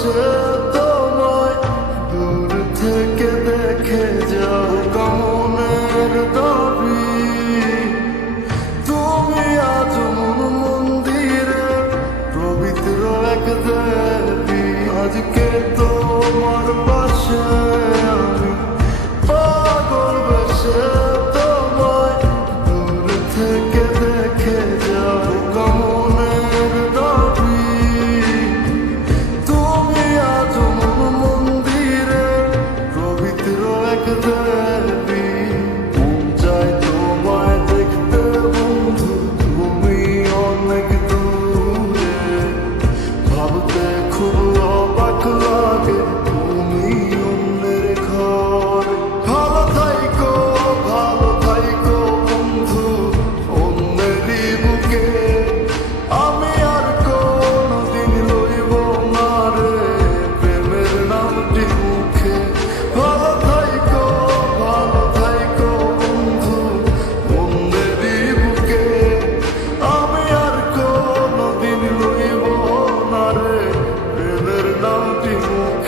ভালোবাসে তোমায় দূর থেকে দেখে যাও কেমনের দাবি। তুমি আজ মন মন্দিরে পবিত্র এক দেবী। আজকে তোমার পাশে আমি পাগল বেশে তোমায় দূর থেকে দেখে যাও কেমনের দাবি। তুমি আজ মন মন্দিরে পবিত্র এক দেবী। মন চায় তোমায় দেখতে বন্ধু, তুমি অনেক দূরে। ভাবতে খুব অবাক লাগে তুমি অন্যের ঘরে। ভালো থাইকো বন্ধু অন্যেরই বুকে। আমি আর কোনদিন লইব না রে প্রেমের নামটি মুখে। ভালো থাইকো বন্ধু অন্যেরই বুকে। আমি আর কোনদিন লইব না রে প্রেমের নামটি মুখে।